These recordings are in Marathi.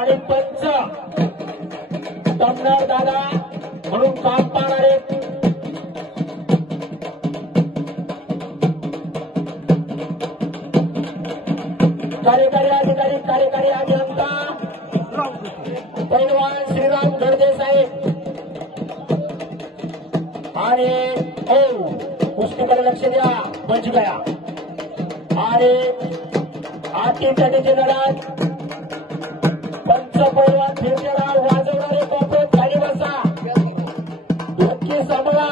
आणि पंच तमनार दादा म्हणून काम पाहणारे कार्यकारी अधिकारी कार्यकारी अभियंता पैलवान श्रीराम गर्दे साहेब आणि कुस्तीकडे लक्ष द्या बच गया आणि आठी तटीची लढत पंच पैलवान फिरणारा वाजवणारे कोपरे खाली बसा धोकी सांभाळा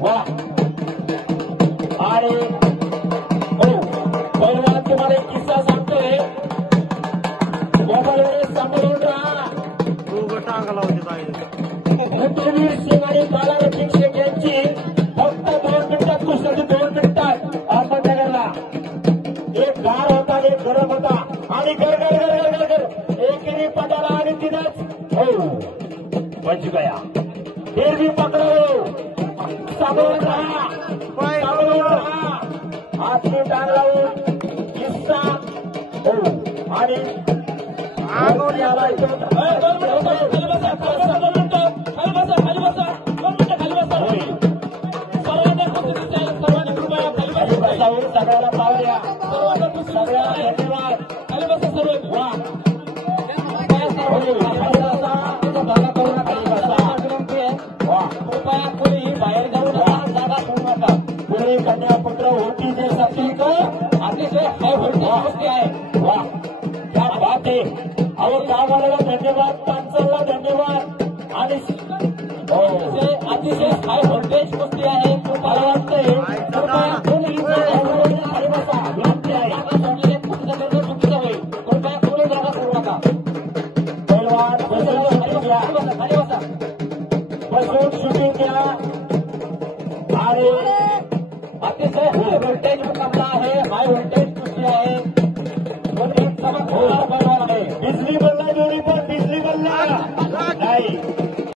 वा आणि पैलवान तुम्हाला एक किस्सा सांगतोय मोबाईलवर सांभाळून राहा टांगला रणवीर सिंग आणि बालारती शेख यांची फक्त 2 मिनिटात कुस्ती 2 मिनिटात अहमदनगरला एक गार होता एक गरम होता आणि गर एकेरी पटाला आणि तिथंच बच गया फिर भी पकडो सांभाळून राहा हातनी टांग लावून किस्सा आणि सगळ्याला पाहूया सगळ्याला धन्यवाद खाली बसा सर्व कृपया कोणी बाहेर जाऊ नका जागा सोडू नका पुढे कन्यापुत्र होती जे सतीक अतिशय हाय व्होल्टेज गोष्टी आहे वा क्या बात आहे अहो गावाला धन्यवाद पांचलला धन्यवाद आणि अतिशय हाय व्होल्टेज गोष्टी आहे मला वाटतंय कृपया कोणी खाली बसा विनंती आहे जागा सोडलेले चुकीचं होईल कृपया कोणी जागा सोडू नका पैलवान खाली बसा बसून शूटिंग द्या आणि अतिशय हाय व्होल्टेज मुकाबला आहे हाय व्होल्टेज